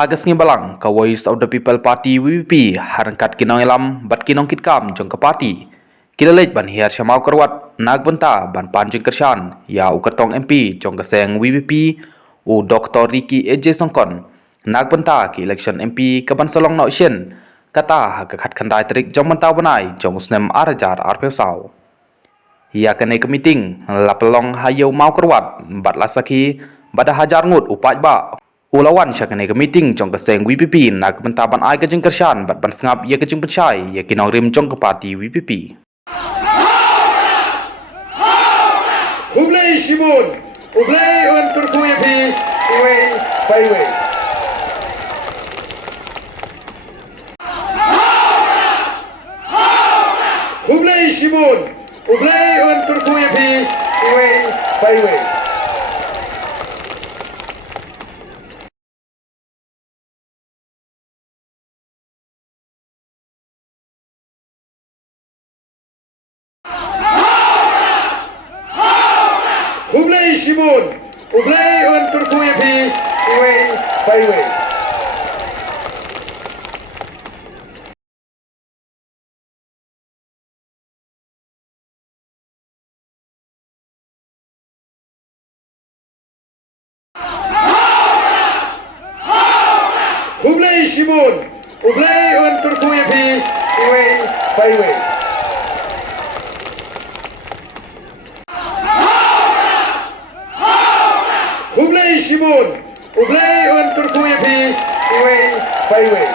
Hagas ngi balang ka Voice of the People Party VPP harangkat kinong elam bat kinong kitkam jong ka party. Kilalej ban hiar sya mawkyrwat nagbenta ban panjing kersyan ya ukatong MP jong ka seng VPP u Dr. Ricky AJ Songkon nagbenta ki election MP ka ban solong no syen kata hagakat khandai trik jong menta banai jong usnem arajar arpesau. Ya kene ke meeting lapelong hayo mawkyrwat bat lasaki bada hajarngut u paidbah ulawan sya kene ke meeting jong ke seng VPP nak bentaban ai ke jeng kersyan bat ban sengap ye ke jeng pencai ye kinong rim jong ke parti VPP. Ublay Shimon, Ublay on Turkuyepi, kiwei, paidbah. Ublay Shimon, Ublay on Turkuyepi, kiwei, paidbah. Ublay Shimon, Ublay on Turkuyepi, kiwei, paidbah. Ublay Shimon, Ublay on Turkuyepi, kiwei, paidbah. Ublay Shimon, Ublay on Turkuyepi, kiwei, paidbah.